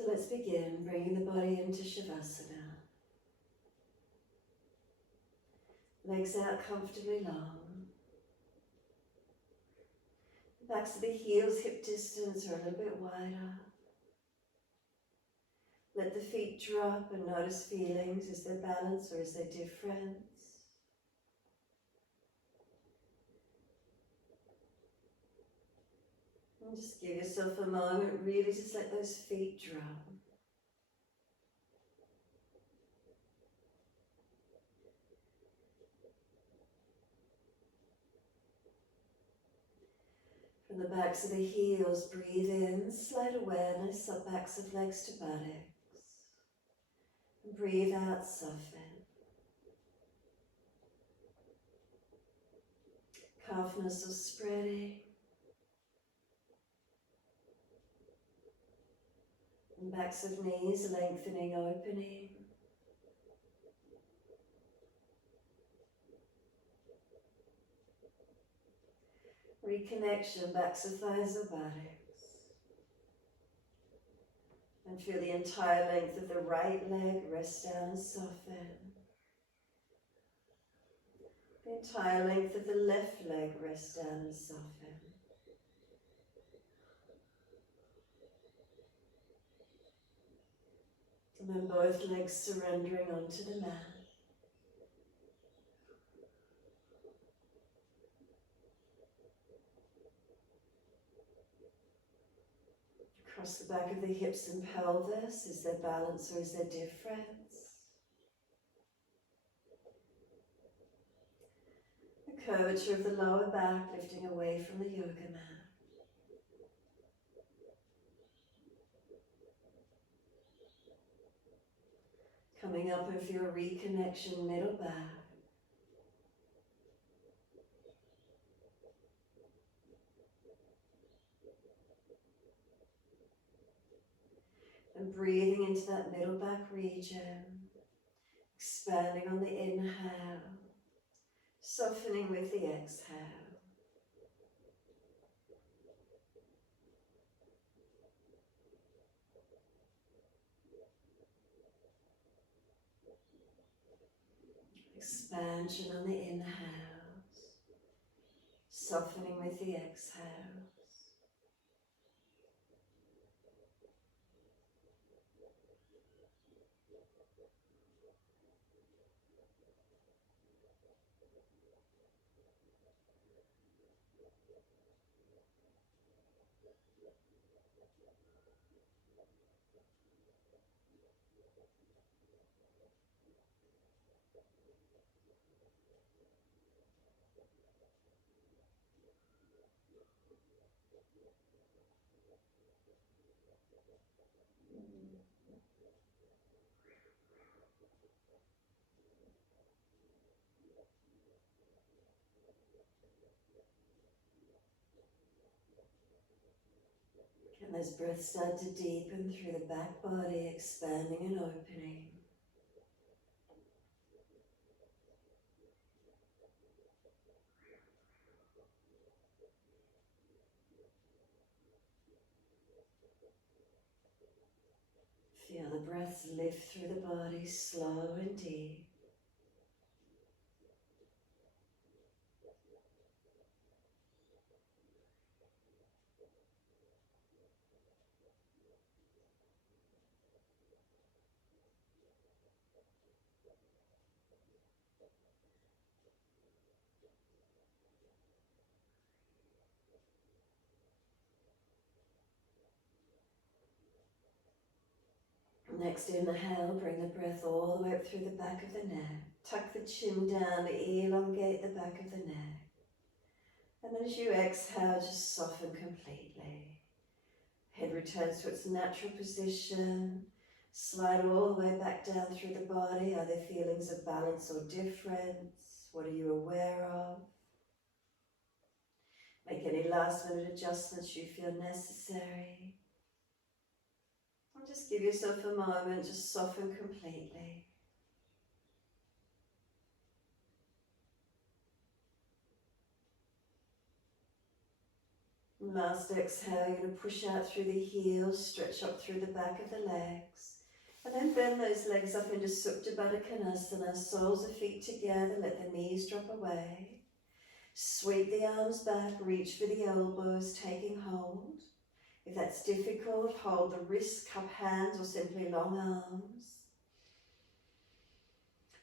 So let's begin bringing the body into Shavasana. Legs out comfortably long. Backs of the heels hip distance or a little bit wider. Let the feet drop and notice feelings. Is there balance or is there difference? And just give yourself a moment, really just let those feet drop. From the backs of the heels, breathe in, slight awareness, up backs of legs to buttocks. And breathe out, soften. Calf muscles spreading. And backs of knees lengthening, opening. Reconnection, backs of thighs or buttocks. And feel the entire length of the right leg, rest down and soften. The entire length of the left leg, rest down and soften. And then both legs surrendering onto the mat. Across the back of the hips and pelvis, is there balance or is there difference? The curvature of the lower back lifting away from the yoga mat. Coming up with your reconnection, middle back. And breathing into that middle back region, expanding on the inhale, softening with the exhale. Expansion on the inhales, softening with the exhales. And as breath start to deepen through the back body, expanding and opening. Feel the breath lift through the body, slow and deep. Next inhale, bring the breath all the way up through the back of the neck. Tuck the chin down, elongate the back of the neck. And then as you exhale, just soften completely. Head returns to its natural position. Slide all the way back down through the body. Are there feelings of balance or difference? What are you aware of? Make any last minute adjustments you feel necessary. And just give yourself a moment, just soften completely. Last exhale, you're going to push out through the heels, stretch up through the back of the legs. And then bend those legs up into Supta Baddha Konasana, soles of feet together, let the knees drop away. Sweep the arms back, reach for the elbows, taking hold. If that's difficult, hold the wrists, cup hands, or simply long arms.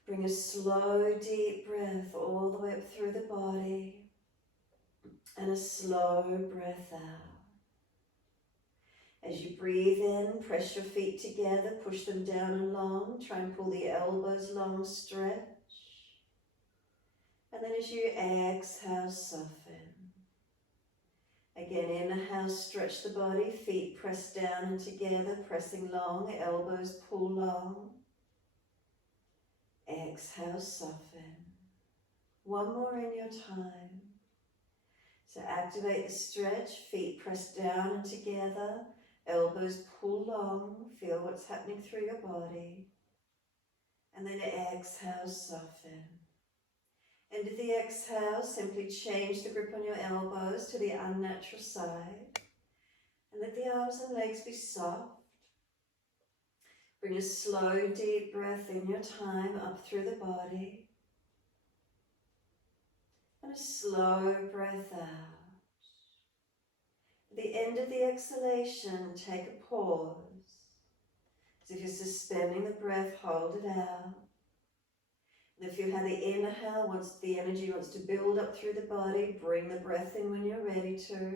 Bring a slow, deep breath all the way up through the body, and a slow breath out. As you breathe in, press your feet together, push them down and long, try and pull the elbows long, stretch. And then as you exhale, soften. Again, inhale, stretch the body, feet press down and together, pressing long, elbows pull long. Exhale, soften. One more in your time. So activate the stretch, feet press down and together, elbows pull long, feel what's happening through your body. And then exhale, soften. End of the exhale, simply change the grip on your elbows to the unnatural side. And let the arms and legs be soft. Bring a slow, deep breath in your time up through the body. And a slow breath out. At the end of the exhalation, take a pause. As if you're suspending the breath, hold it out. And if you have the inhale, once the energy wants to build up through the body, bring the breath in when you're ready to.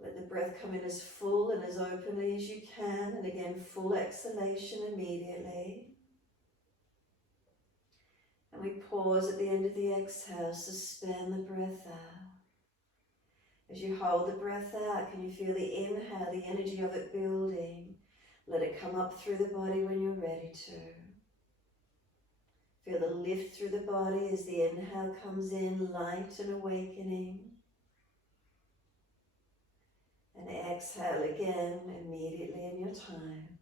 Let the breath come in as full and as openly as you can. And again, full exhalation immediately. And we pause at the end of the exhale, suspend the breath out. As you hold the breath out, can you feel the inhale, the energy of it building? Let it come up through the body when you're ready to. Feel the lift through the body as the inhale comes in, light and awakening. And exhale again, immediately in your time.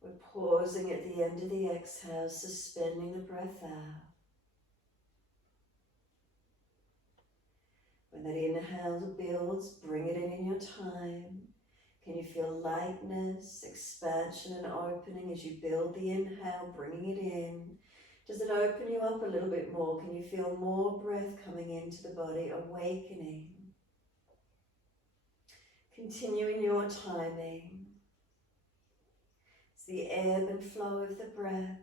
We're pausing at the end of the exhale, suspending the breath out. When that inhale builds, bring it in your time. Can you feel lightness, expansion and opening as you build the inhale, bringing it in? Does it open you up a little bit more? Can you feel more breath coming into the body, awakening? Continuing your timing. It's the ebb and flow of the breath.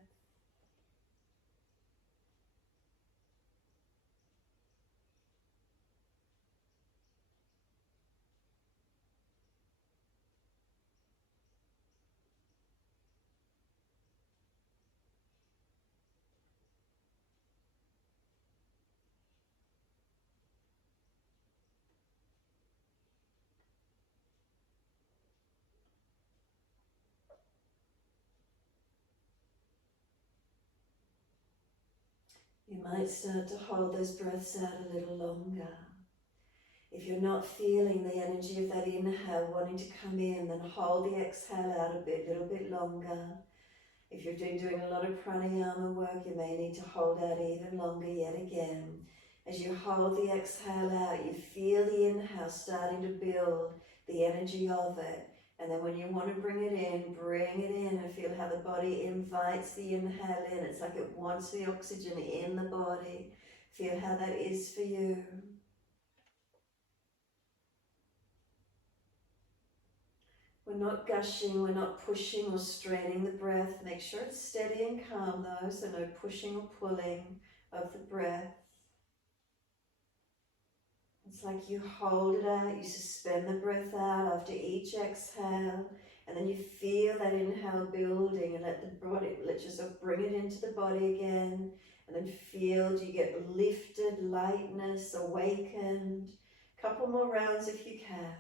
You might start to hold those breaths out a little longer. If you're not feeling the energy of that inhale wanting to come in, then hold the exhale out a little bit longer. If you're doing a lot of pranayama work, you may need to hold out even longer yet again. As you hold the exhale out, you feel the inhale starting to build, the energy of it. And then when you want to bring it in and feel how the body invites the inhale in. It's like it wants the oxygen in the body. Feel how that is for you. We're not gushing, we're not pushing or straining the breath. Make sure it's steady and calm though, so no pushing or pulling of the breath. It's like you hold it out, you suspend the breath out after each exhale, and then you feel that inhale building and let yourself bring it into the body again, and then feel, do you get lifted, lightness, awakened? Couple more rounds if you can.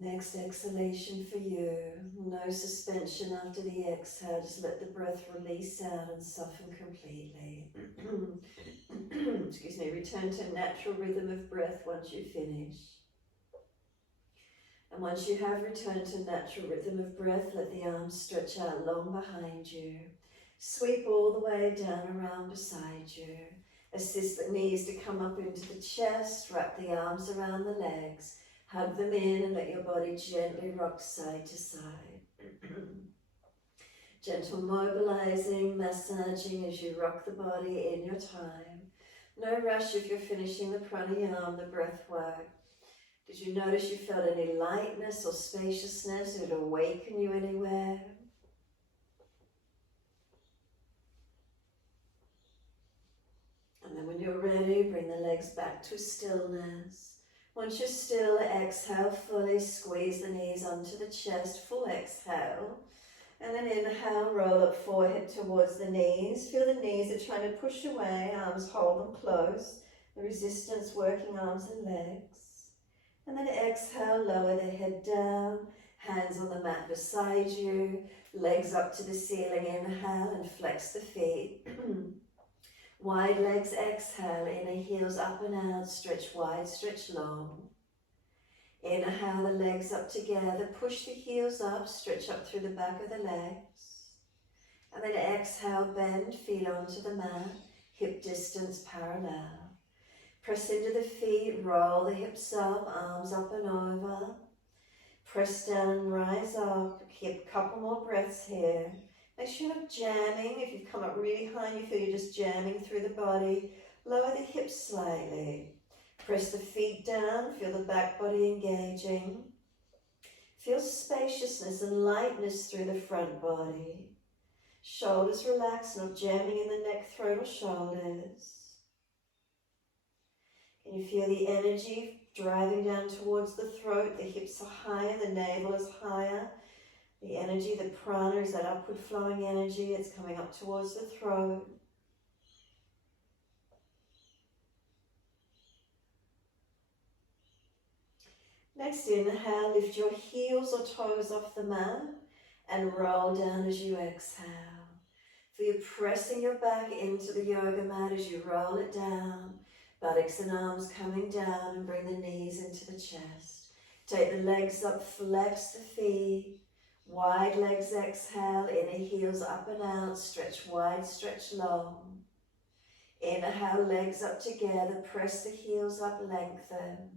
Next exhalation for you. No suspension after the exhale. Just let the breath release out and soften completely. Excuse me. Return to natural rhythm of breath once you finish. And once you have returned to natural rhythm of breath, let the arms stretch out long behind you. Sweep all the way down around beside you. Assist the knees to come up into the chest. Wrap the arms around the legs. Hug them in and let your body gently rock side to side. Gentle mobilizing, massaging as you rock the body in your time. No rush if you're finishing the pranayama, the breath work. Did you notice you felt any lightness or spaciousness? Did it awaken you anywhere? And then when you're ready, bring the legs back to stillness. Once you're still, exhale fully, squeeze the knees onto the chest, full exhale. And then inhale, roll up forehead towards the knees. Feel the knees are trying to push away, arms hold them close. The resistance working arms and legs. And then exhale, lower the head down, hands on the mat beside you, legs up to the ceiling, inhale and flex the feet. Wide legs, exhale, inner heels up and out, stretch wide, stretch long. Inhale the legs up together, push the heels up, stretch up through the back of the legs. And then exhale, bend, feet onto the mat, hip distance parallel. Press into the feet, roll the hips up, arms up and over. Press down, rise up, keep a couple more breaths here. Make sure you're not jamming. If you've come up really high and you feel you're just jamming through the body, lower the hips slightly. Press the feet down, feel the back body engaging. Feel spaciousness and lightness through the front body. Shoulders relaxed, not jamming in the neck, throat or shoulders. Can you feel the energy driving down towards the throat? The hips are higher, the navel is higher. The energy, the prana, is that upward flowing energy. It's coming up towards the throat. Next inhale, lift your heels or toes off the mat and roll down as you exhale. Feel you pressing your back into the yoga mat as you roll it down. Buttocks and arms coming down, and bring the knees into the chest. Take the legs up, flex the feet. Wide legs, exhale, inner heels up and out, stretch wide, stretch long. Inhale, legs up together, press the heels up, lengthen.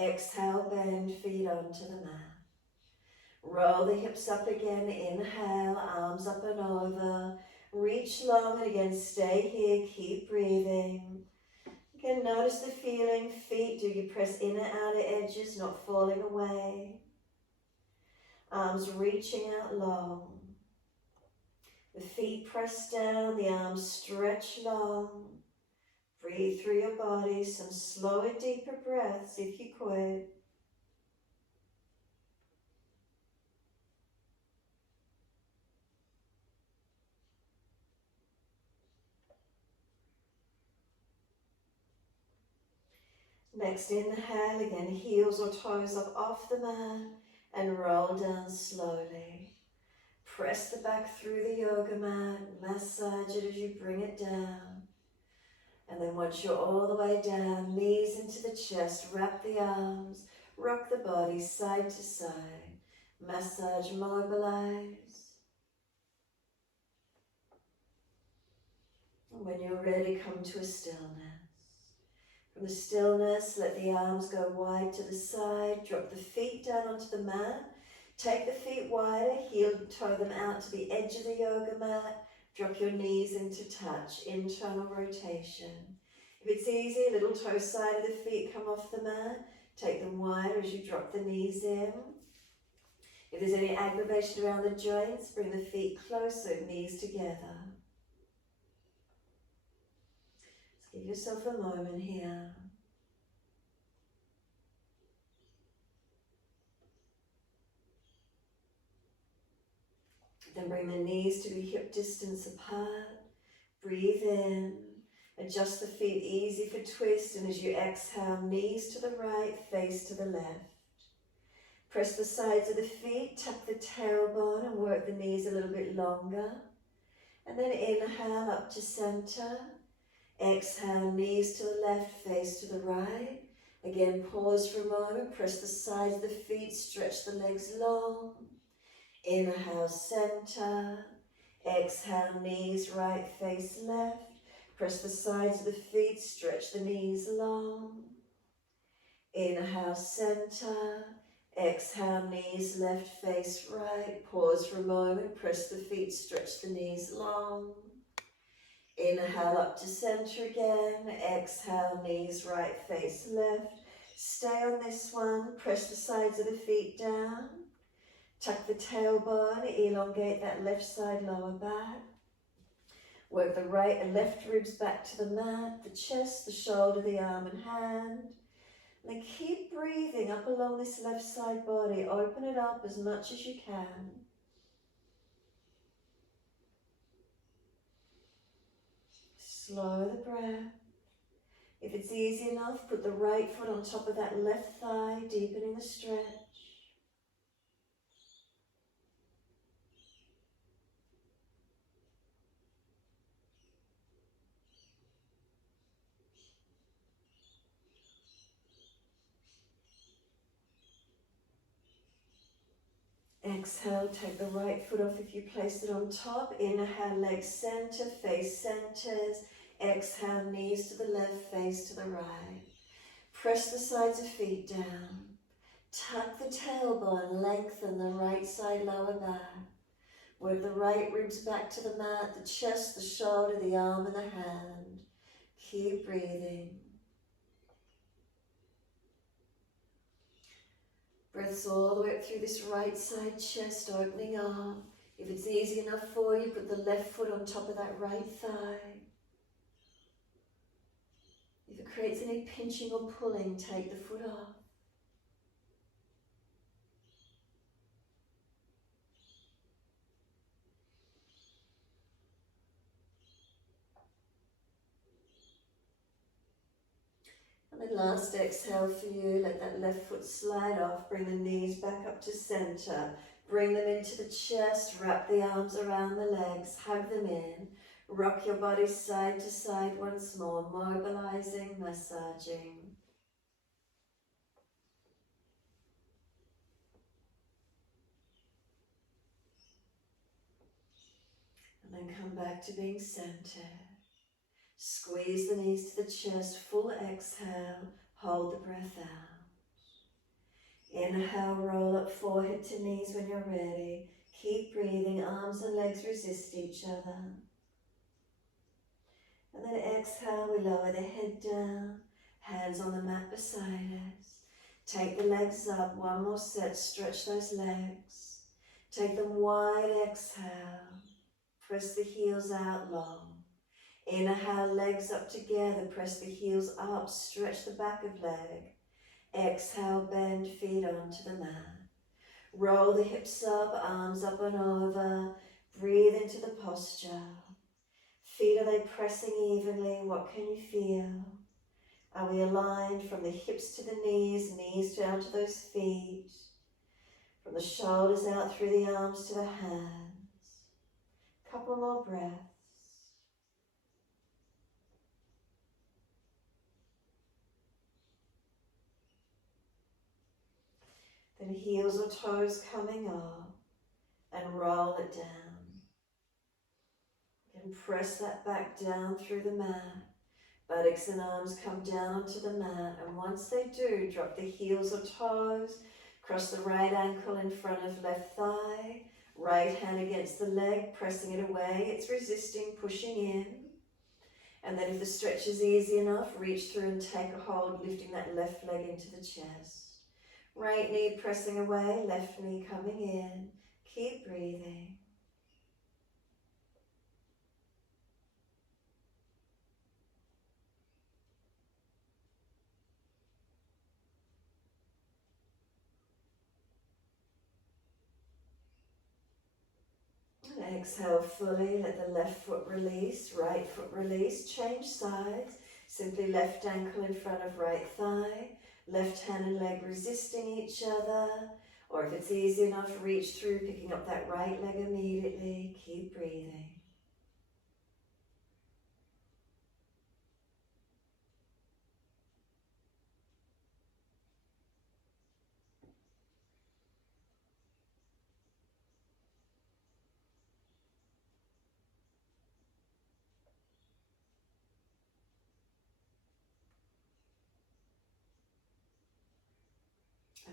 Exhale, bend, feet onto the mat. Roll the hips up again, inhale, arms up and over. Reach long and again, stay here, keep breathing. Again, notice the feeling, feet, do you press inner, outer edges, not falling away. Arms reaching out long. The feet press down, the arms stretch long. Breathe through your body, some slower, deeper breaths if you could. Next inhale, again, heels or toes up off the mat and roll down slowly. Press the back through the yoga mat, massage it as you bring it down. And then once you're all the way down, knees into the chest, wrap the arms, rock the body side to side, massage, mobilize. And when you're ready, come to a stillness. From the stillness, let the arms go wide to the side, drop the feet down onto the mat, take the feet wider, heel toe them out to the edge of the yoga mat, drop your knees into touch, internal rotation. If it's easy, little toe side of the feet come off the mat, take them wider as you drop the knees in. If there's any aggravation around the joints, bring the feet closer, knees together. Give yourself a moment here. Then bring the knees to be hip distance apart. Breathe in. Adjust the feet easy for twist, and as you exhale, knees to the right, face to the left. Press the sides of the feet, tuck the tailbone and work the knees a little bit longer. And then inhale up to center. Exhale, knees to the left, face to the right. Again, pause for a moment, press the sides of the feet, stretch the legs long. Inhale, center. Exhale, knees right, face left. Press the sides of the feet, stretch the knees long. Inhale, center. Exhale, knees left, face right. Pause for a moment, press the feet, stretch the knees long. Inhale up to center again. Exhale, knees right, face left. Stay on this one. Press the sides of the feet down. Tuck the tailbone, elongate that left side lower back. Work the right and left ribs back to the mat, the chest, the shoulder, the arm and hand. And then keep breathing up along this left side body. Open it up as much as you can. Slow the breath. If it's easy enough, put the right foot on top of that left thigh, deepening the stretch. Exhale, take the right foot off if you place it on top. Inhale, legs center, face centers. Exhale, knees to the left, face to the right. Press the sides of feet down. Tuck the tailbone, lengthen the right side lower back. Work the right ribs back to the mat, the chest, the shoulder, the arm and the hand. Keep breathing. Breaths all the way up through this right side chest, opening up. If it's easy enough for you, put the left foot on top of that right thigh. If it creates any pinching or pulling, take the foot off. And then last exhale for you, let that left foot slide off, bring the knees back up to center, bring them into the chest, wrap the arms around the legs, hug them in, rock your body side to side once more, mobilizing, massaging. And then come back to being centered. Squeeze the knees to the chest, full exhale, hold the breath out. Inhale, roll up forehead to knees when you're ready. Keep breathing, arms and legs resist each other. And then exhale, we lower the head down, hands on the mat beside us. Take the legs up, one more set, stretch those legs. Take them wide, exhale. Press the heels out long. Inhale, legs up together, press the heels up, stretch the back of leg. Exhale, bend feet onto the mat. Roll the hips up, arms up and over. Breathe into the posture. Feet, are they pressing evenly? What can you feel? Are we aligned from the hips to the knees, knees down to those feet? From the shoulders out through the arms to the hands. Couple more breaths. Then heels or toes coming up and roll it down. And press that back down through the mat. Buttocks and arms come down onto the mat, and once they do, drop the heels or toes, cross the right ankle in front of left thigh, right hand against the leg, pressing it away. It's resisting, pushing in. And then if the stretch is easy enough, reach through and take a hold, lifting that left leg into the chest. Right knee pressing away, left knee coming in. Keep breathing. And exhale fully, let the left foot release, right foot release, change sides. Simply left ankle in front of right thigh. Left hand and leg resisting each other. Or if it's easy enough, reach through, picking up that right leg immediately. Keep breathing.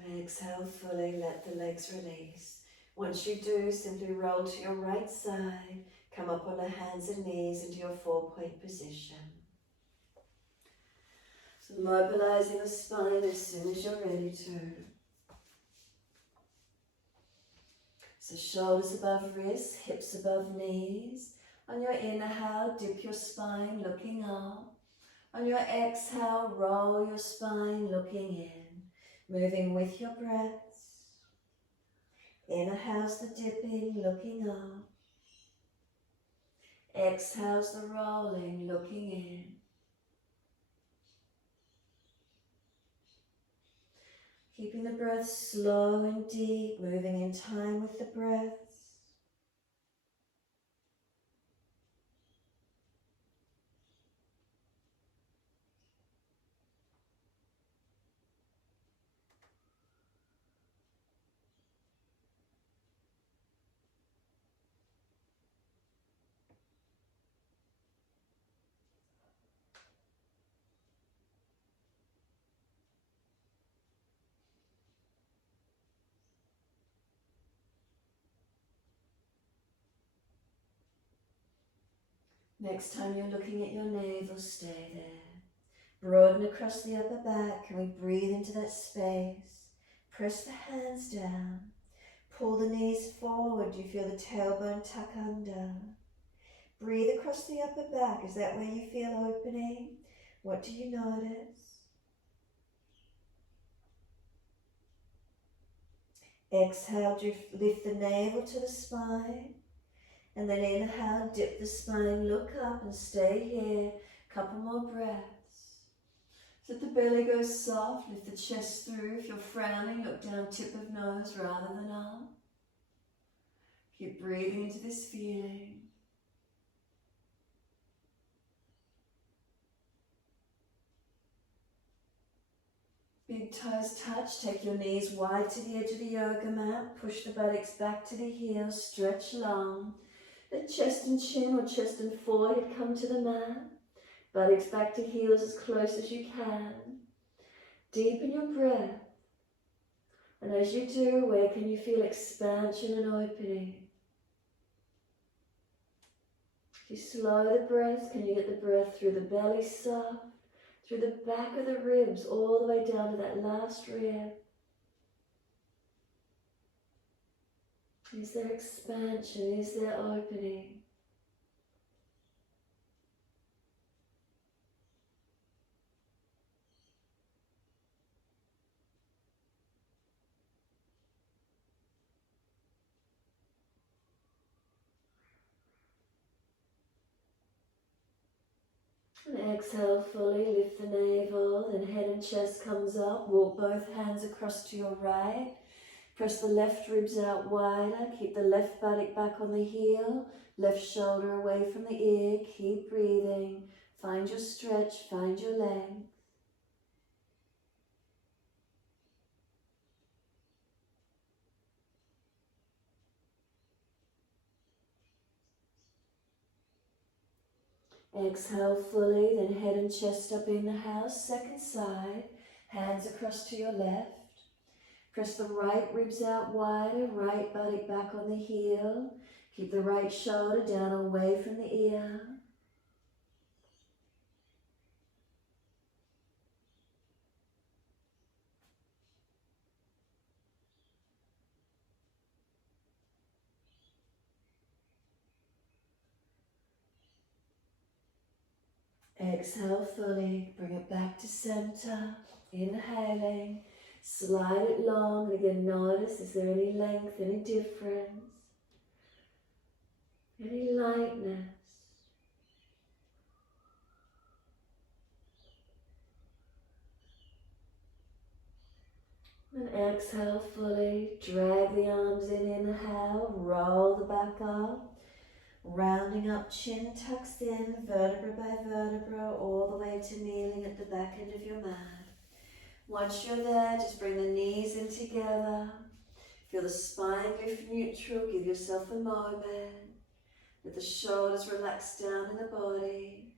And exhale fully, let the legs release. Once you do, simply roll to your right side, come up on the hands and knees into your 4-point position. So mobilizing the spine as soon as you're ready to. So shoulders above wrists, hips above knees. On your inhale, dip your spine, looking up. On your exhale, roll your spine, looking in, moving with your breaths. Inhale's the dipping, looking up. Exhale's the rolling, looking in. Keeping the breath slow and deep, moving in time with the breaths. Next time you're looking at your navel, stay there. Broaden across the upper back. Can we breathe into that space? Press the hands down. Pull the knees forward. Do you feel the tailbone tuck under? Breathe across the upper back. Is that where you feel opening? What do you notice? Exhale, lift the navel to the spine. And then inhale, dip the spine, look up and stay here. Couple more breaths. So that the belly goes soft, lift the chest through. If you're frowning, look down, tip of nose rather than up. Keep breathing into this feeling. Big toes touch, take your knees wide to the edge of the yoga mat. Push the buttocks back to the heels, stretch long. Let chest and chin or chest and forehead come to the mat. Buttocks back to heels as close as you can. Deepen your breath. And as you do, where can you feel expansion and opening? If you slow the breath, can you get the breath through the belly soft, through the back of the ribs, all the way down to that last rib? Is there expansion? Is there opening? And exhale fully, lift the navel, then head and chest comes up. Walk both hands across to your right. Press the left ribs out wider. Keep the left buttock back on the heel. Left shoulder away from the ear. Keep breathing. Find your stretch, find your length. Exhale fully, then head and chest up in the house. Second side, hands across to your left. Press the right ribs out wider, right buttock back on the heel. Keep the right shoulder down away from the ear. Exhale fully, bring it back to center. Inhaling, slide it long, and again notice, is there any length, any difference, any lightness? And exhale fully, drag the arms in, inhale, roll the back up. Rounding up, chin tucks in, vertebra by vertebra, all the way to kneeling at the back end of your mat. Once you're there, just bring the knees in together. Feel the spine lift neutral, give yourself a moment. Let the shoulders relax down in the body,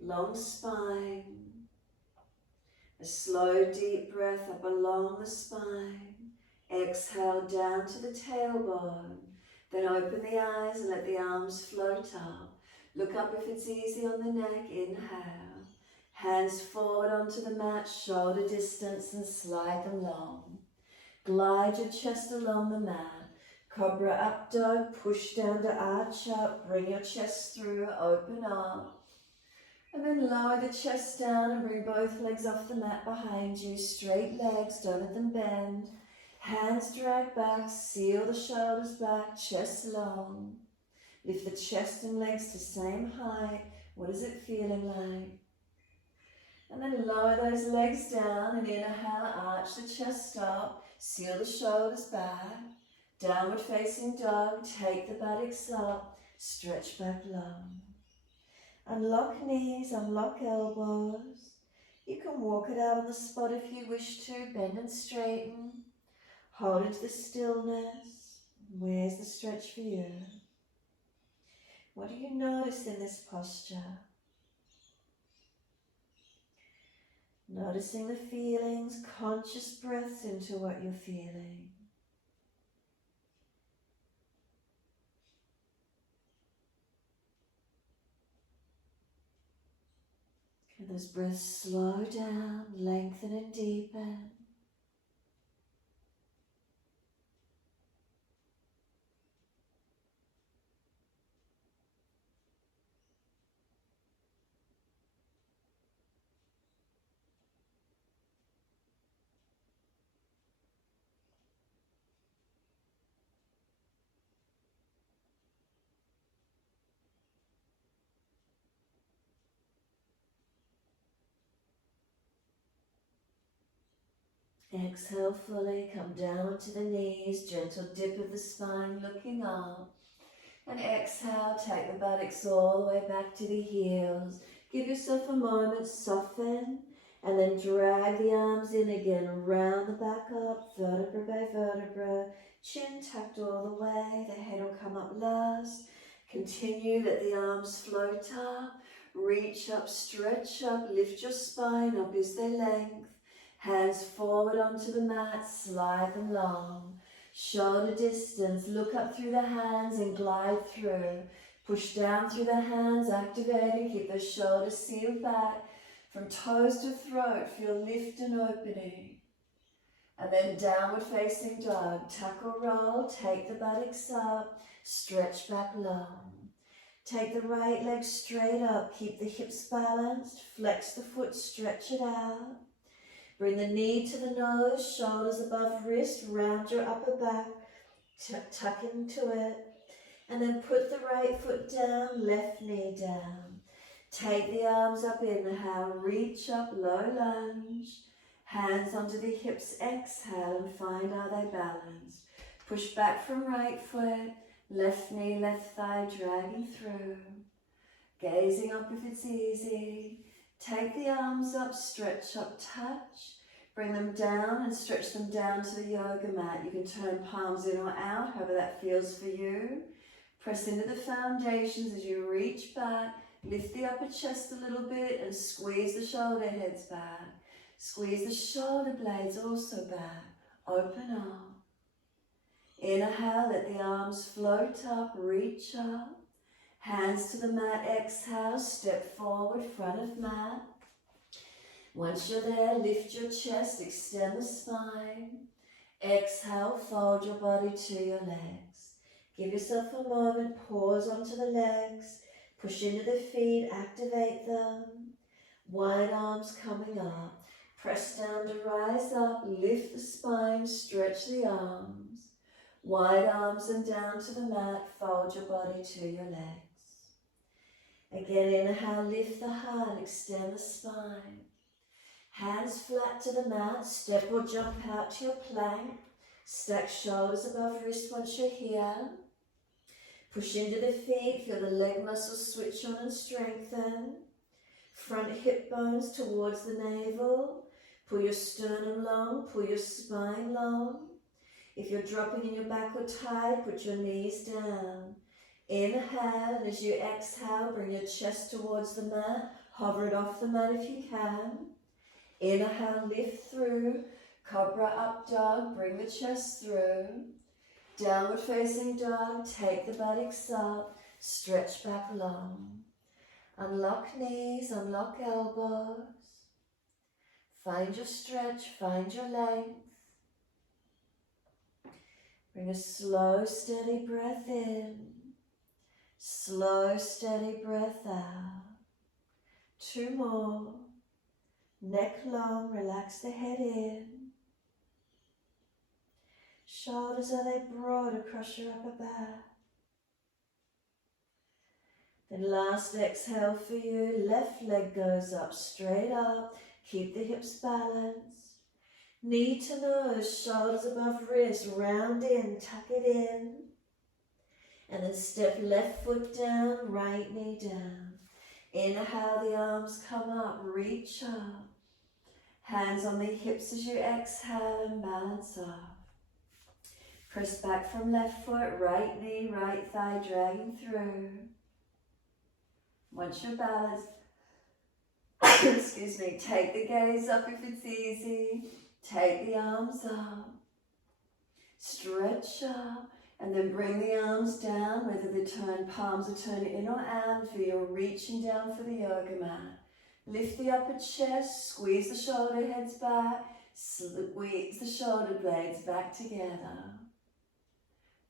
long spine. A slow, deep breath up along the spine. Exhale down to the tailbone. Then open the eyes and let the arms float up. Look up if it's easy on the neck. Inhale. Hands forward onto the mat, shoulder distance, and slide them long. Glide your chest along the mat. Cobra Up Dog, push down to arch up. Bring your chest through, open up. And then lower the chest down and bring both legs off the mat behind you. Straight legs, don't let them bend. Hands drag back, seal the shoulders back, chest long. Lift the chest and legs to same height. What is it feeling like? And then lower those legs down and inhale, arch the chest up, seal the shoulders back. Downward facing dog, take the buttocks up, stretch back long. Unlock knees, unlock elbows. You can walk it out on the spot if you wish to, bend and straighten. Hold into the stillness. Where's the stretch for you? What do you notice in this posture? Noticing the feelings, conscious breaths into what you're feeling. Can those breaths slow down, lengthen and deepen? Exhale fully, come down onto the knees, gentle dip of the spine looking up. And exhale, take the buttocks all the way back to the heels. Give yourself a moment, soften, and then drag the arms in again, round the back up, vertebra by vertebra, chin tucked all the way, the head will come up last. Continue, let the arms float up, reach up, stretch up, lift your spine, up is their length. Hands forward onto the mat, slide them long. Shoulder distance, look up through the hands and glide through. Push down through the hands, activating, keep the shoulders sealed back. From toes to throat, feel lift and opening. And then downward facing dog, tuck or roll, take the buttocks up, stretch back long. Take the right leg straight up, keep the hips balanced, flex the foot, stretch it out. Bring the knee to the nose, shoulders above wrist, round your upper back, tuck into it. And then put the right foot down, left knee down. Take the arms up, inhale, reach up, low lunge. Hands onto the hips, exhale, and find how they balance. Push back from right foot, left knee, left thigh, dragging through. Gazing up if it's easy. Take the arms up, stretch up, touch. Bring them down and stretch them down to the yoga mat. You can turn palms in or out, however that feels for you. Press into the foundations as you reach back. Lift the upper chest a little bit and squeeze the shoulder heads back. Squeeze the shoulder blades also back. Open up. Inhale, let the arms float up, reach up. Hands to the mat, exhale, step forward, front of mat. Once you're there, lift your chest, extend the spine. Exhale, fold your body to your legs. Give yourself a moment, pause onto the legs, push into the feet, activate them. Wide arms coming up. Press down to rise up, lift the spine, stretch the arms. Wide arms and down to the mat, fold your body to your legs. Again, inhale, lift the heart, extend the spine. Hands flat to the mat, step or jump out to your plank. Stack shoulders above wrist once you're here. Push into the feet, feel the leg muscles switch on and strengthen. Front hip bones towards the navel. Pull your sternum long, pull your spine long. If you're dropping in your backward tide, put your knees down. Inhale, and as you exhale, bring your chest towards the mat. Hover it off the mat if you can. Inhale, lift through. Cobra Up Dog, bring the chest through. Downward facing dog, take the buttocks up. Stretch back long. Unlock knees, unlock elbows. Find your stretch, find your length. Bring a slow, steady breath in. Slow, steady breath out. 2 more. Neck long, relax the head in. Shoulders, are they broad across your upper back? Then last exhale for you, left leg goes up, straight up. Keep the hips balanced. Knee to nose, shoulders above wrist, round in, tuck it in. And then step left foot down, right knee down. Inhale, the arms come up, reach up. Hands on the hips as you exhale and balance off. Press back from left foot, right knee, right thigh, dragging through. Once you're balanced, excuse me, take the gaze up if it's easy. Take the arms up. Stretch up. And then bring the arms down, whether the palms are turned in or out, feel you're reaching down for the yoga mat. Lift the upper chest, squeeze the shoulder heads back, squeeze the shoulder blades back together.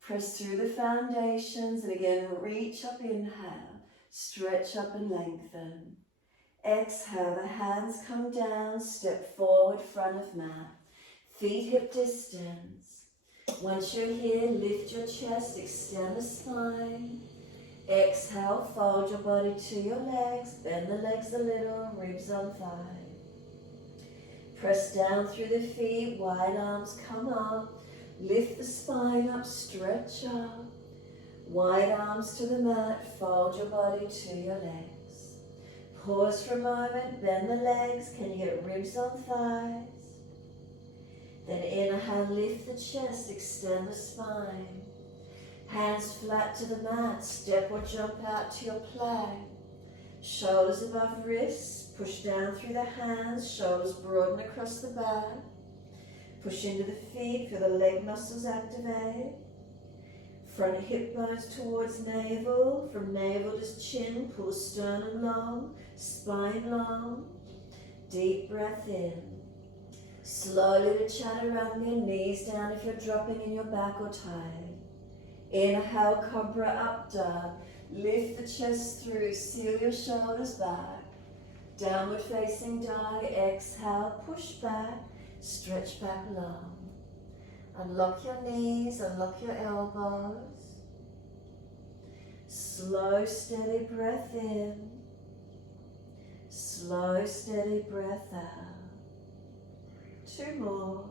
Press through the foundations and again reach up, inhale, stretch up and lengthen. Exhale, the hands come down, step forward, front of mat, feet hip distance. Once you're here, lift your chest, extend the spine. Exhale, fold your body to your legs, bend the legs a little, ribs on thigh. Press down through the feet, wide arms come up. Lift the spine up, stretch up. Wide arms to the mat, fold your body to your legs. Pause for a moment, bend the legs, can you get ribs on thighs? Then inhale, lift the chest, extend the spine. Hands flat to the mat, step or jump out to your plank. Shoulders above wrists, push down through the hands, shoulders broaden across the back. Push into the feet, feel the leg muscles activate. Front hip bones towards navel, from navel to chin, pull sternum long, spine long. Deep breath in. Slowly to chaturanga, knees down if you're dropping in your back or tide. Inhale, Cobra Up Dog. Lift the chest through, seal your shoulders back. Downward facing dog, exhale, push back, stretch back long. Unlock your knees, unlock your elbows. Slow, steady breath in. Slow, steady breath out. 2 more.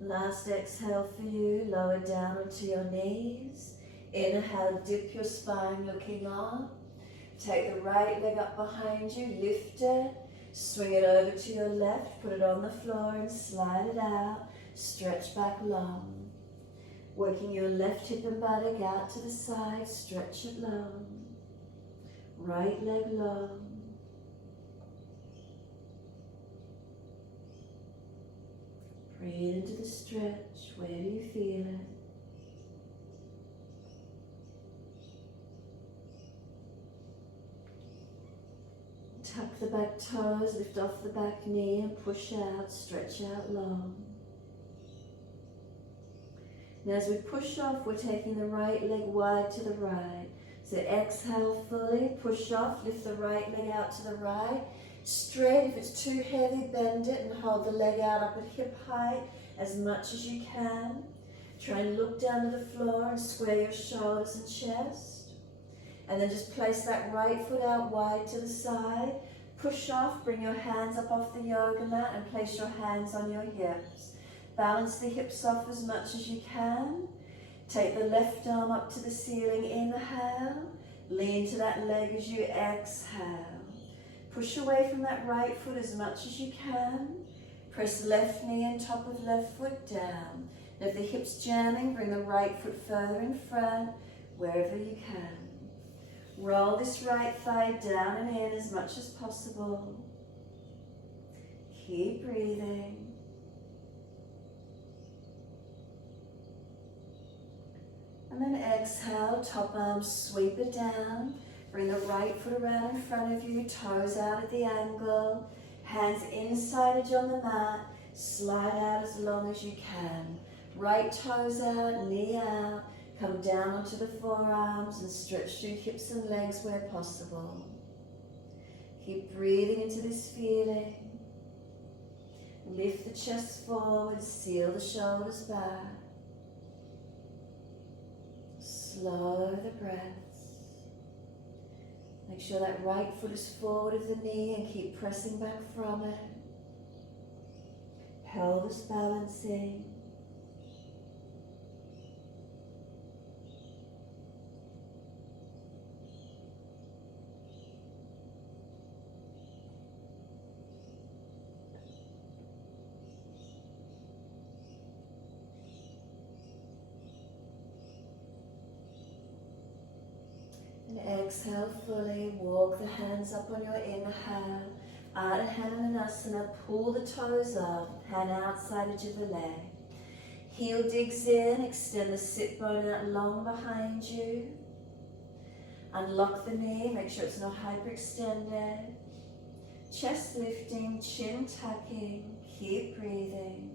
Last exhale for you, lower down onto your knees. Inhale, dip your spine looking up. Take the right leg up behind you, lift it. Swing it over to your left, put it on the floor and slide it out. Stretch back long. Working your left hip and buttock out to the side, stretch it long. Right leg long. Breathe into the stretch. Where do you feel it? Tuck the back toes, lift off the back knee and push out, stretch out long. Now as we push off, we're taking the right leg wide to the right. So exhale fully, push off, lift the right leg out to the right. Straight, if it's too heavy, bend it and hold the leg out up at hip height as much as you can. Try and look down to the floor and square your shoulders and chest. And then just place that right foot out wide to the side. Push off, bring your hands up off the yoga mat and place your hands on your hips. Balance the hips off as much as you can. Take the left arm up to the ceiling, inhale. Lean to that leg as you exhale. Push away from that right foot as much as you can. Press left knee and top of left foot down. And if the hip's jamming, bring the right foot further in front, wherever you can. Roll this right thigh down and in as much as possible. Keep breathing. And then exhale, top arm, sweep it down. Bring the right foot around in front of you, toes out at the angle. Hands inside edge on the mat. Slide out as long as you can. Right toes out, knee out. Come down onto the forearms and stretch through hips and legs where possible. Keep breathing into this feeling. Lift the chest forward, seal the shoulders back. Slow the breaths. Make sure that right foot is forward of the knee and keep pressing back from it. Pelvis balancing. And exhale fully, walk the hands up on your inhale. Ardha Hanumanasana, pull the toes up, hand outside edge of the leg. Heel digs in, extend the sit bone out long behind you. Unlock the knee, make sure it's not hyperextended. Chest lifting, chin tucking, keep breathing.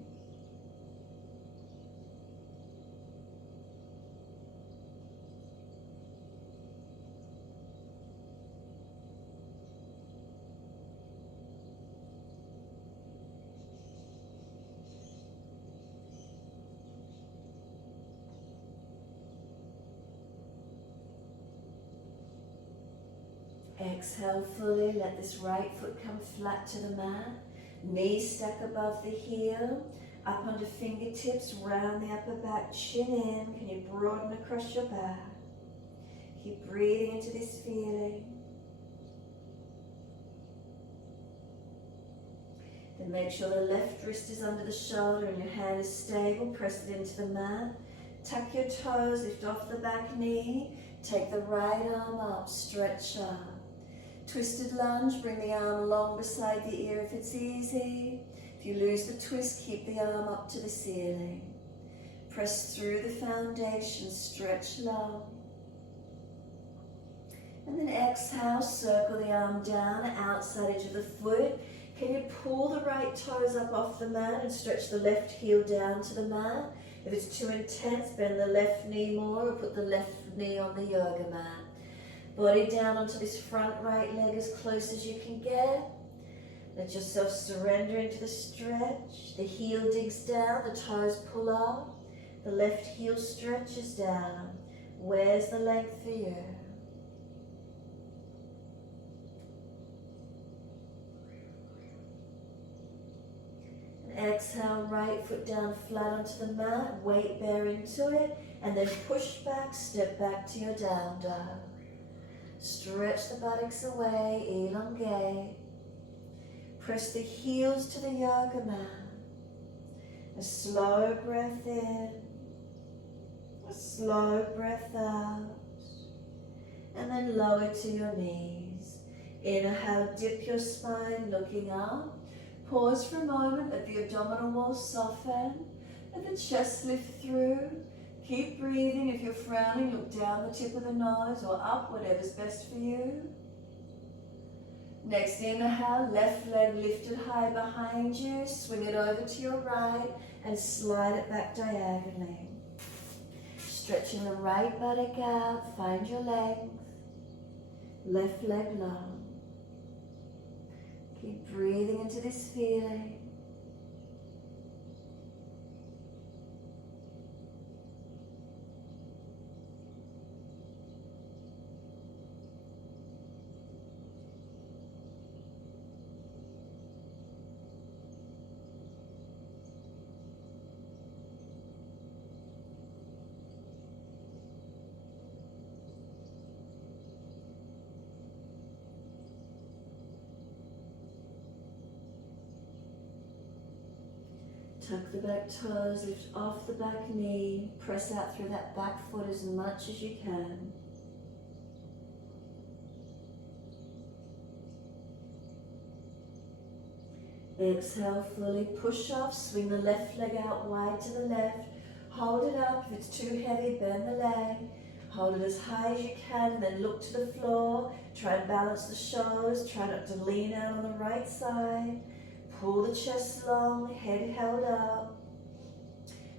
Exhale fully, let this right foot come flat to the mat. Knee stack above the heel, up onto fingertips, round the upper back, chin in. Can you broaden across your back? Keep breathing into this feeling. Then make sure the left wrist is under the shoulder and your hand is stable. Press it into the mat. Tuck your toes, lift off the back knee. Take the right arm up, stretch up. Twisted lunge, bring the arm long beside the ear if it's easy. If you lose the twist, keep the arm up to the ceiling. Press through the foundation, stretch long. And then exhale, circle the arm down, outside edge of the foot. Can you pull the right toes up off the mat and stretch the left heel down to the mat? If it's too intense, bend the left knee more or put the left knee on the yoga mat. Body down onto this front right leg as close as you can get. Let yourself surrender into the stretch. The heel digs down, the toes pull up. The left heel stretches down. Where's the length for you? And exhale, right foot down flat onto the mat. Weight bear into it. And then push back, step back to your down dog. Stretch the buttocks away, elongate. Press the heels to the yoga mat. A slow breath in, a slow breath out. And then lower to your knees. Inhale, dip your spine, looking up. Pause for a moment, let the abdominal wall soften. Let the chest lift through. Keep breathing. If you're frowning, look down the tip of the nose or up, whatever's best for you. Next inhale, left leg lifted high behind you. Swing it over to your right and slide it back diagonally. Stretching the right buttock out, find your length. Left leg long. Keep breathing into this feeling. Tuck the back toes, lift off the back knee, press out through that back foot as much as you can. Exhale fully, push off, swing the left leg out wide to the left, hold it up. If it's too heavy, bend the leg, hold it as high as you can, and then look to the floor. Try and balance the shoulders, try not to lean out on the right side. Pull the chest long, head held up.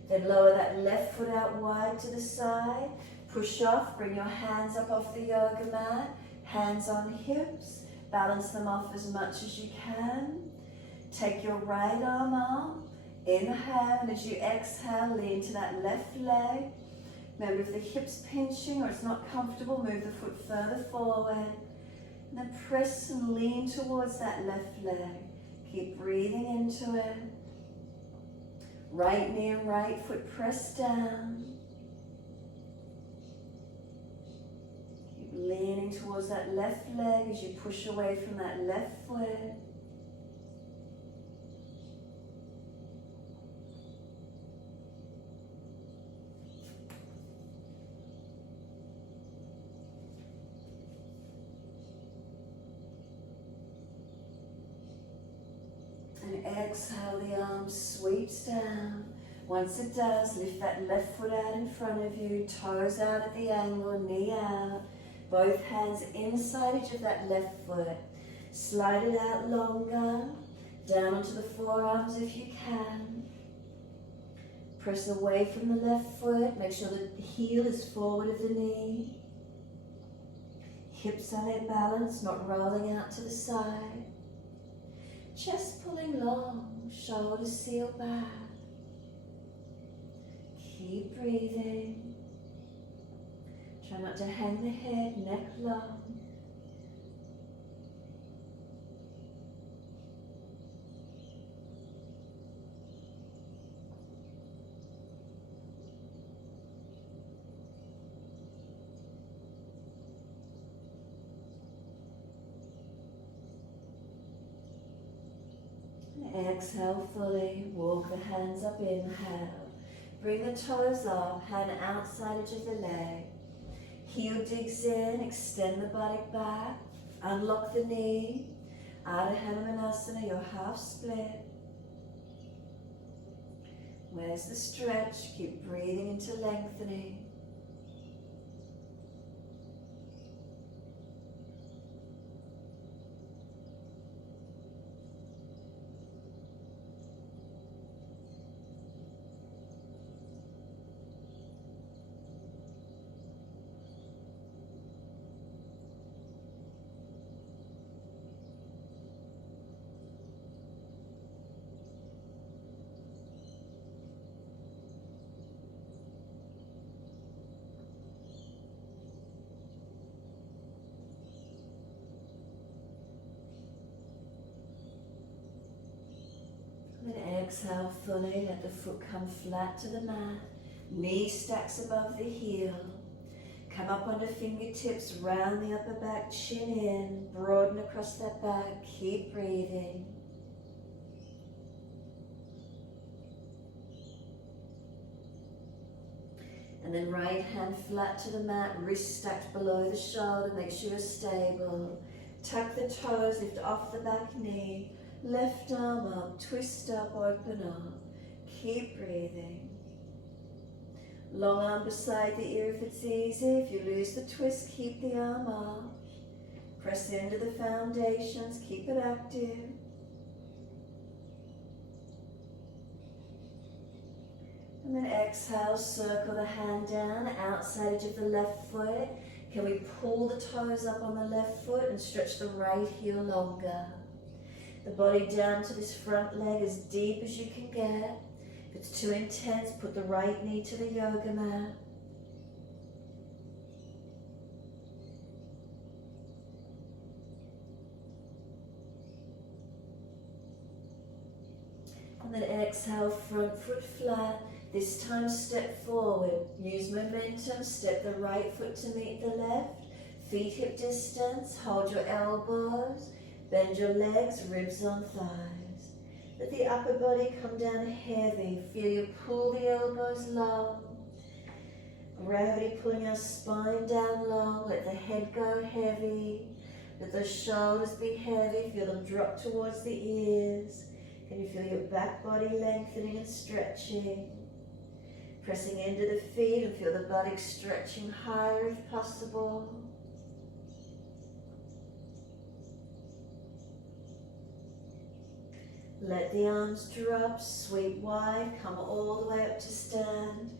Then lower that left foot out wide to the side. Push off, bring your hands up off the yoga mat. Hands on hips, balance them off as much as you can. Take your right arm up, inhale, and as you exhale, lean to that left leg. Remember, if the hip's pinching or it's not comfortable, move the foot further forward. And then press and lean towards that left leg. Keep breathing into it. Right knee and right foot press down. Keep leaning towards that left leg as you push away from that left foot. And exhale, the arm sweeps down. Once it does, lift that left foot out in front of you, toes out at the angle, knee out. Both hands inside each of that left foot. Slide it out longer, down onto the forearms if you can. Press away from the left foot, make sure the heel is forward of the knee. Hips are in balance, not rolling out to the side. Chest pulling long, shoulders seal back. Keep breathing. Try not to hang the head, neck long. Exhale fully, walk the hands up, inhale. Bring the toes up, hand outside edge of the leg. Heel digs in, extend the buttock back, unlock the knee. Ardha Hanumanasana, your half split. Where's the stretch? Keep breathing into lengthening. Then exhale fully, let the foot come flat to the mat. Knee stacks above the heel. Come up onto fingertips, round the upper back, chin in, broaden across that back, keep breathing. And then right hand flat to the mat, wrist stacked below the shoulder, make sure you're stable. Tuck the toes, lift off the back knee. Left arm up, twist up, open up. Keep breathing. Long arm beside the ear if it's easy. If you lose the twist, keep the arm up. Press into the foundations, keep it active. And then exhale, circle the hand down, outside edge of the left foot. Can we pull the toes up on the left foot and stretch the right heel longer? The body down to this front leg as deep as you can get. If it's too intense, put the right knee to the yoga mat. And then exhale, front foot flat. This time step forward. Use momentum, step the right foot to meet the left. Feet hip distance, hold your elbows. Bend your legs, ribs on thighs. Let the upper body come down heavy. Feel you pull the elbows long. Gravity pulling our spine down long. Let the head go heavy. Let the shoulders be heavy. Feel them drop towards the ears. Can you feel your back body lengthening and stretching? Pressing into the feet and feel the body stretching higher if possible. Let the arms drop, sweep wide, come all the way up to stand.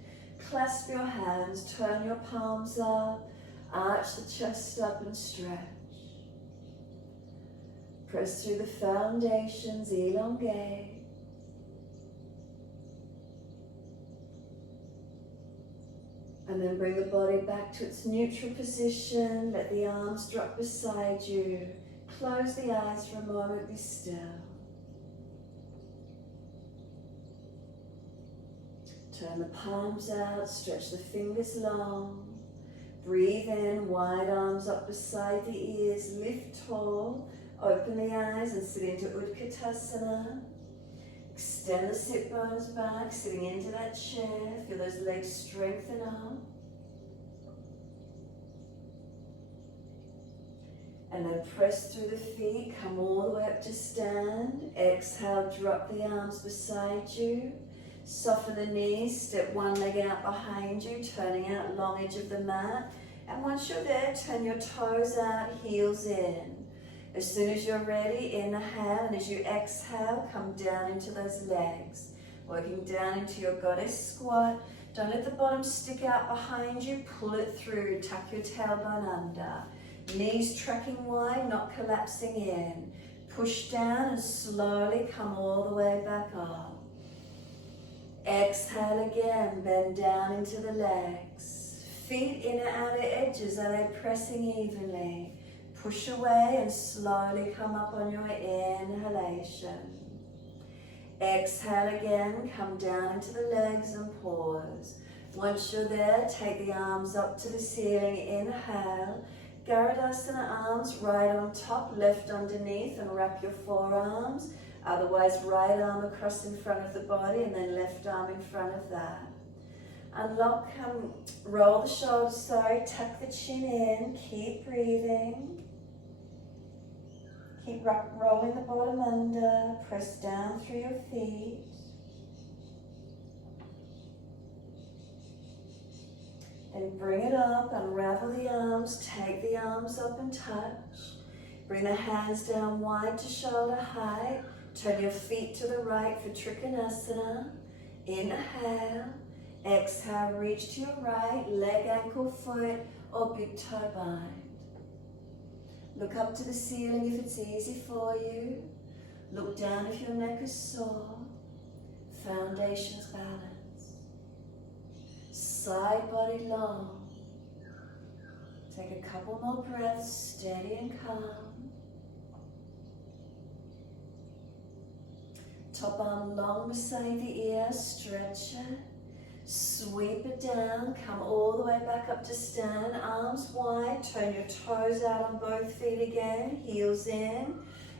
Clasp your hands, turn your palms up, arch the chest up and stretch. Press through the foundations, elongate. And then bring the body back to its neutral position. Let the arms drop beside you. Close the eyes for a moment, be still. Turn the palms out, stretch the fingers long. Breathe in, wide arms up beside the ears, lift tall. Open the eyes and sit into Utkatasana. Extend the sit bones back, sitting into that chair. Feel those legs strengthen up. And then press through the feet, come all the way up to stand. Exhale, drop the arms beside you. Soften the knees, step one leg out behind you, turning out long edge of the mat. And once you're there, turn your toes out, heels in. As soon as you're ready, inhale, and as you exhale, come down into those legs. Working down into your goddess squat. Don't let the bottom stick out behind you, pull it through, tuck your tailbone under. Knees tracking wide, not collapsing in. Push down and slowly come all the way back up. Exhale again, bend down into the legs. Feet inner outer edges, are they pressing evenly? Push away and slowly come up on your inhalation. Exhale again, come down into the legs and pause. Once you're there, take the arms up to the ceiling, inhale. Garudasana arms right on top, left underneath, and wrap your forearms. Otherwise, right arm across in front of the body and then left arm in front of that. Unlock, roll the shoulders, tuck the chin in, keep breathing. Keep rolling the bottom under, press down through your feet. Then bring it up, unravel the arms, take the arms up and touch. Bring the hands down wide to shoulder height. Turn your feet to the right for Utkatasana. Inhale. Exhale, reach to your right, leg, ankle, foot, or big toe bind. Look up to the ceiling if it's easy for you. Look down if your neck is sore. Foundations balance. Side body long. Take a couple more breaths, steady and calm. Top arm long beside the ear, stretch it. Sweep it down, come all the way back up to stand, arms wide, turn your toes out on both feet again, heels in,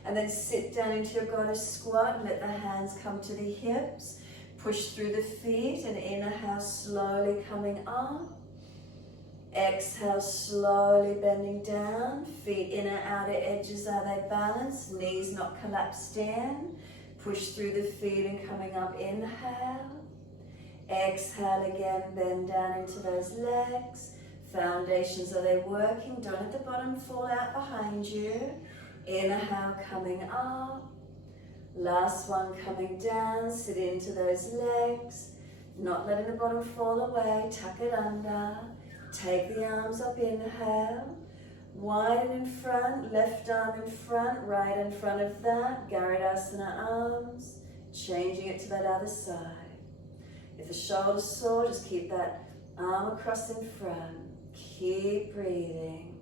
and then sit down into your goddess squat and let the hands come to the hips. Push through the feet and inhale, slowly coming up. Exhale, slowly bending down, feet inner outer edges, are they balanced? Knees not collapsed in. Push through the feet and coming up, inhale. Exhale again, bend down into those legs. Foundations, are they working? Don't let the bottom fall out behind you. Inhale, coming up. Last one, coming down, sit into those legs. Not letting the bottom fall away, tuck it under. Take the arms up, inhale. Widen in front, left arm in front, right in front of that. Garudasana arms, changing it to that other side. If the shoulder's sore, just keep that arm across in front. Keep breathing.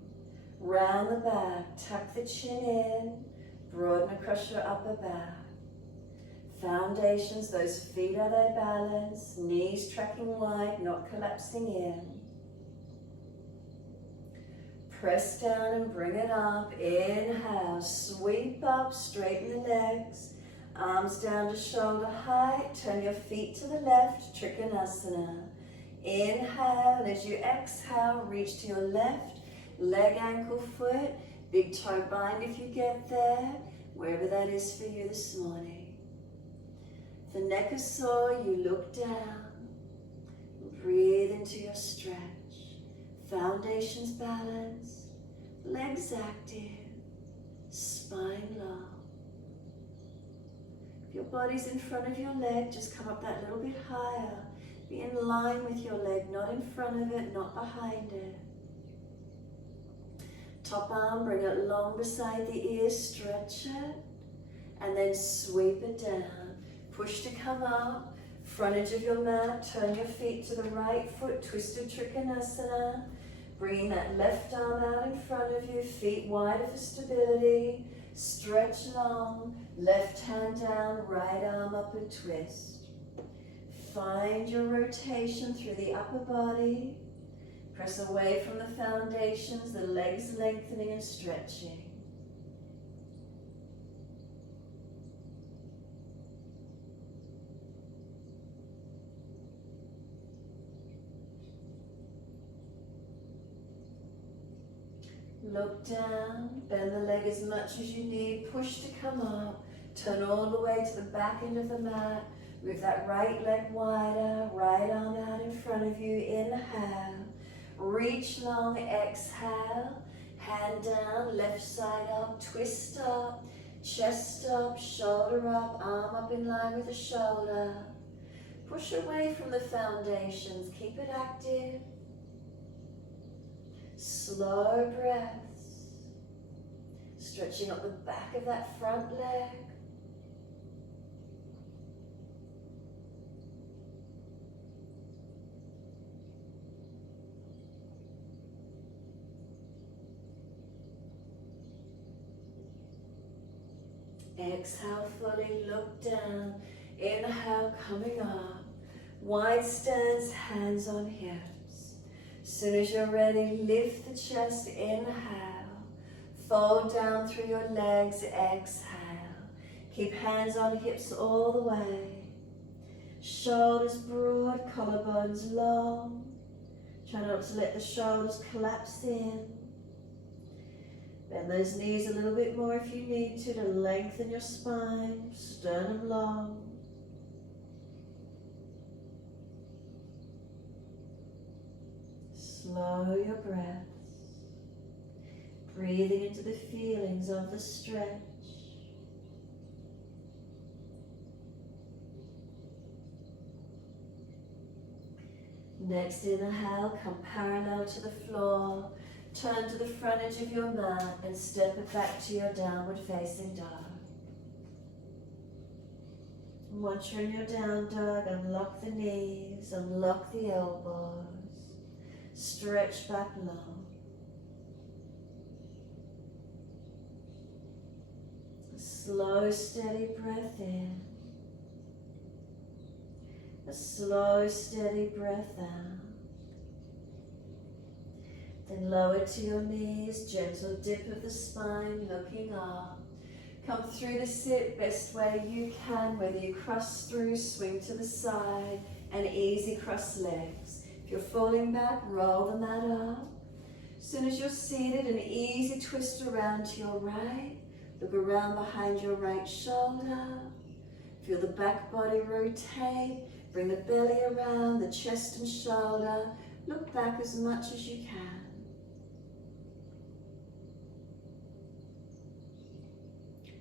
Round the back, tuck the chin in, broaden across your upper back. Foundations, those feet, are they balanced? Knees tracking wide, not collapsing in. Press down and bring it up. Inhale, sweep up, straighten the legs. Arms down to shoulder height. Turn your feet to the left, Utkatasana. Inhale, and as you exhale, reach to your left, leg, ankle, foot, big toe bind if you get there, wherever that is for you this morning. If the neck is sore, you look down. Breathe into your stretch. Foundations balanced, legs active, spine long. If your body's in front of your leg, just come up that little bit higher. Be in line with your leg, not in front of it, not behind it. Top arm, bring it long beside the ear, stretch it, and then sweep it down. Push to come up. Front edge of your mat, turn your feet to the right foot, twisted Utkatasana. Bringing that left arm out in front of you, feet wider for stability. Stretch long, left hand down, right arm up and twist. Find your rotation through the upper body. Press away from the foundations, the legs lengthening and stretching. Look down, bend the leg as much as you need, push to come up, turn all the way to the back end of the mat, move that right leg wider, right arm out in front of you, inhale, reach long, exhale, hand down, left side up, twist up, chest up, shoulder up, arm up in line with the shoulder, push away from the foundations, keep it active. Slow breaths, stretching up the back of that front leg. Exhale fully, look down. Inhale, coming up. Wide stance, hands on hips. As soon as you're ready, lift the chest, inhale. Fold down through your legs, exhale. Keep hands on hips all the way. Shoulders broad, collarbones long. Try not to let the shoulders collapse in. Bend those knees a little bit more if you need to lengthen your spine, sternum long. Slow your breaths, breathing into the feelings of the stretch. Next inhale, come parallel to the floor, turn to the front edge of your mat and step it back to your downward facing dog. Once you're in your down dog, unlock the knees, unlock the elbows. Stretch back long. A slow, steady breath in. A slow, steady breath out. Then lower to your knees, gentle dip of the spine, looking up. Come through the sit best way you can, whether you cross through, swing to the side, and easy cross legs. If you're falling back, roll the mat up. As soon as you're seated, an easy twist around to your right. Look around behind your right shoulder. Feel the back body rotate. Bring the belly around, the chest and shoulder. Look back as much as you can.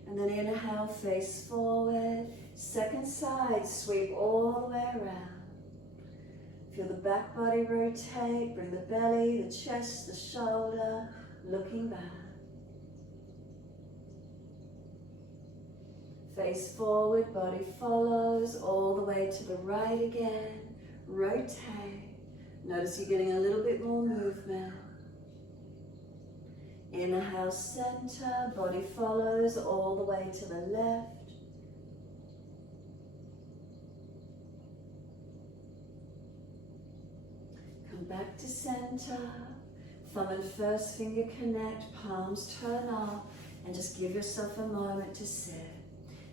And then inhale, face forward. Second side, sweep all the way around. Feel the back body rotate, bring the belly, the chest, the shoulder, looking back. Face forward, body follows, all the way to the right again. Rotate. Notice you're getting a little bit more movement. Inhale, center, body follows, all the way to the left. Back to center, thumb and first finger connect, palms turn up, and just give yourself a moment to sit.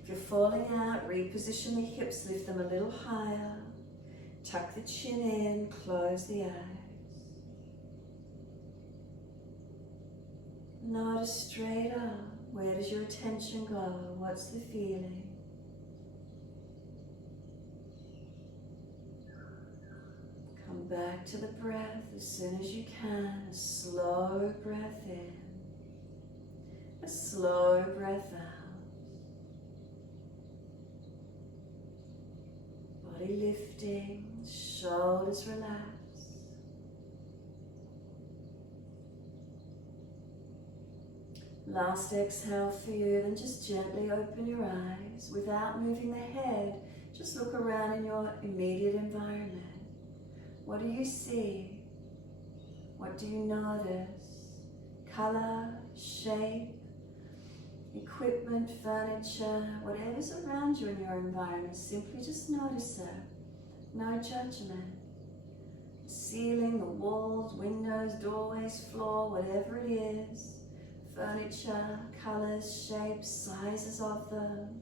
If you're falling out, reposition the hips, lift them a little higher. Tuck the chin in, close the eyes. Notice straight up. Where does your attention go? What's the feeling? Come back to the breath as soon as you can. A slow breath in. A slow breath out. Body lifting, shoulders relaxed. Last exhale for you, then just gently open your eyes without moving the head. Just look around in your immediate environment. What do you see? What do you notice? Color, shape, equipment, furniture, whatever's around you in your environment, simply just notice it. No judgment. The ceiling, the walls, windows, doorways, floor, whatever it is. Furniture, colors, shapes, sizes of them.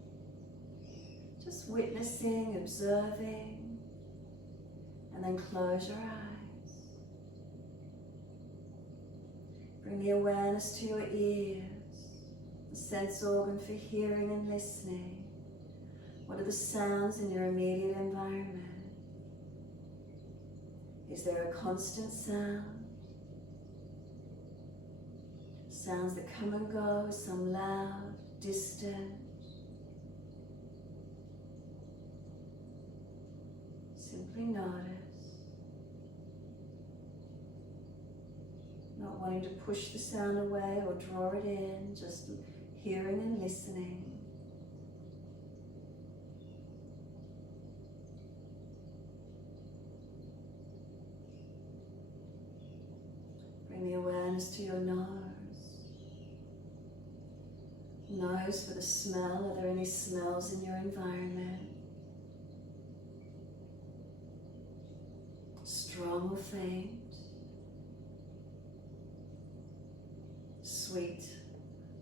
Just witnessing, observing, and then close your eyes. Bring the awareness to your ears, the sense organ for hearing and listening. What are the sounds in your immediate environment? Is there a constant sound? Sounds that come and go, some loud, distant. Simply notice. Not wanting to push the sound away or draw it in, just hearing and listening. Bring the awareness to your nose. Nose for the smell. Are there any smells in your environment? Strong or faint? Sweet,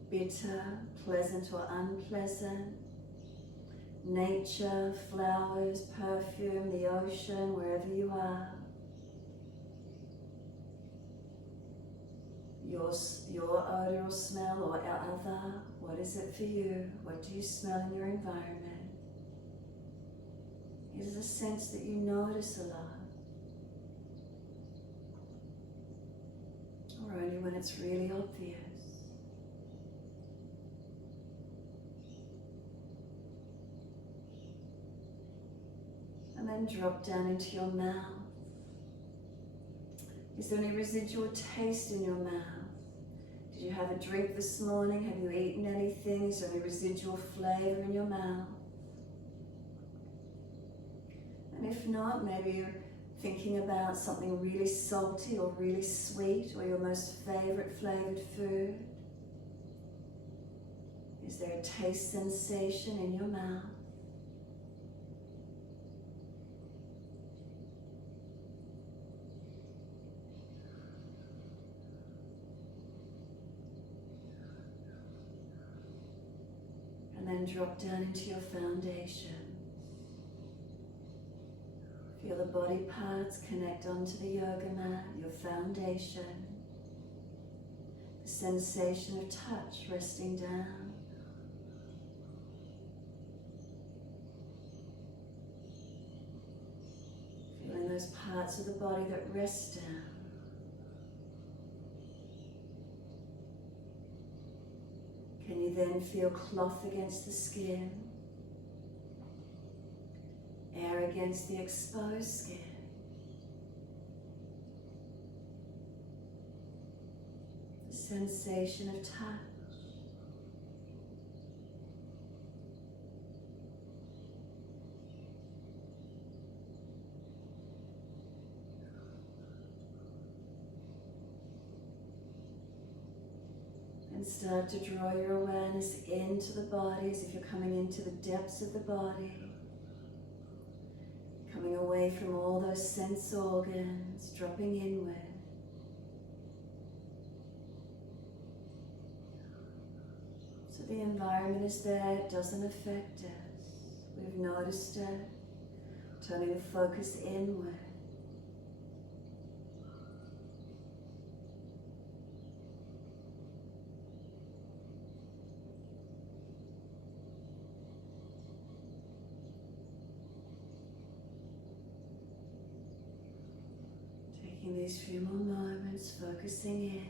bitter, pleasant or unpleasant? Nature, flowers, perfume, the ocean, wherever you are. Your odor or smell or other, what is it for you? What do you smell in your environment? Is it a sense that you notice a lot? Or only when it's really obvious? And then drop down into your mouth. Is there any residual taste in your mouth? Did you have a drink this morning? Have you eaten anything? Is there any residual flavor in your mouth? And if not, maybe you're thinking about something really salty or really sweet, or your most favorite flavored food. Is there a taste sensation in your mouth? And then drop down into your foundation. Feel the body parts connect onto the yoga mat, your foundation. The sensation of touch resting down. Feeling those parts of the body that rest down. Can you then feel cloth against the skin? Air against the exposed skin. The sensation of touch. And start to draw your awareness into the body as if you're coming into the depths of the body. Coming away from all those sense organs, dropping inward. So the environment is there, it doesn't affect us. We've noticed it, turning the focus inward. Taking these few more moments, focusing in.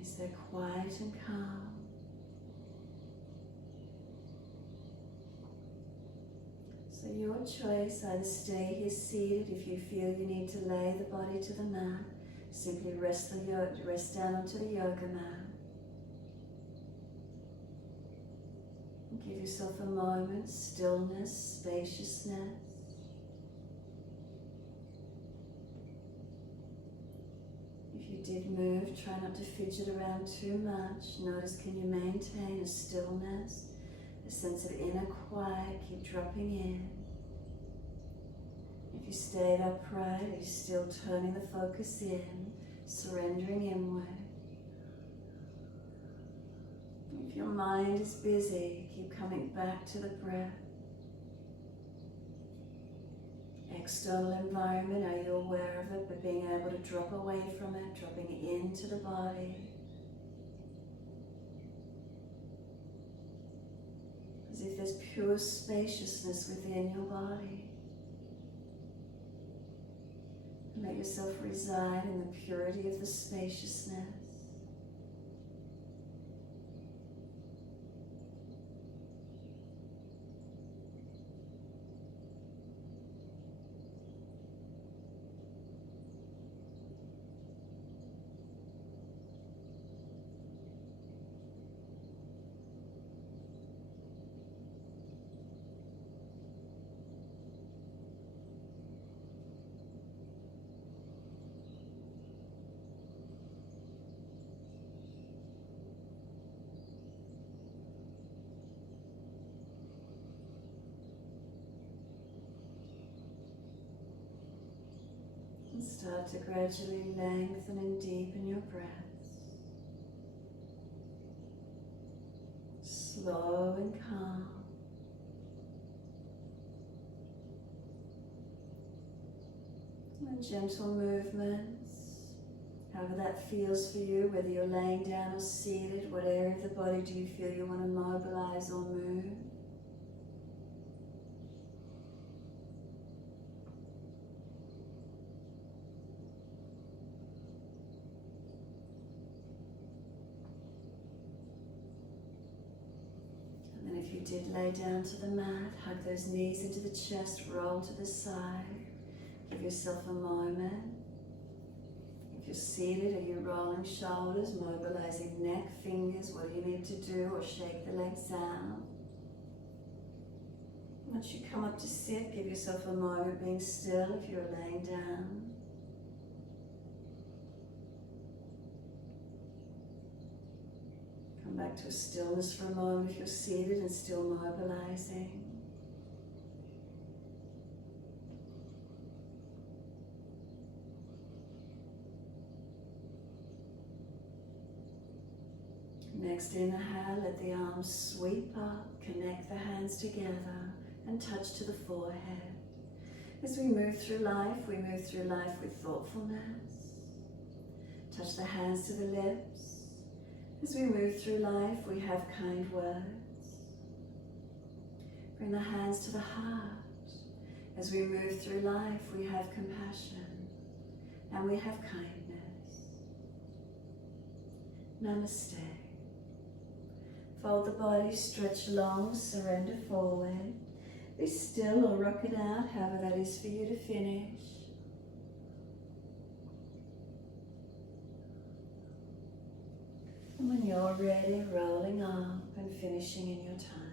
Is there quiet and calm? So your choice, either stay here seated if you feel you need to lay the body to the mat, simply rest down onto the yoga mat. And give yourself a moment, stillness, spaciousness. If you did move, try not to fidget around too much. Notice, can you maintain a stillness, a sense of inner quiet, keep dropping in. If you stayed upright, are you still turning the focus in, surrendering inward? If your mind is busy, keep coming back to the breath. External environment, are you aware of it, but being able to drop away from it, dropping into the body. As if there's pure spaciousness within your body. And let yourself reside in the purity of the spaciousness. Start to gradually lengthen and deepen your breaths. Slow and calm. And gentle movements. However that feels for you, whether you're laying down or seated, what area of the body do you feel you want to mobilize or move? If you did lay down to the mat, hug those knees into the chest, roll to the side. Give yourself a moment. If you're seated, are you rolling shoulders, mobilizing neck, fingers? What do you need to do? Or shake the legs out. Once you come up to sit, give yourself a moment being still if you're laying down. Come back to a stillness for a moment if you're seated and still mobilizing. Next inhale, let the arms sweep up, connect the hands together and touch to the forehead. As we move through life with thoughtfulness. Touch the hands to the lips. As we move through life, we have kind words. Bring the hands to the heart. As we move through life, we have compassion and we have kindness. Namaste. Fold the body, stretch long, surrender forward. Be still or rock it out, however that is for you to finish. And when you're ready, rolling up and finishing in your time.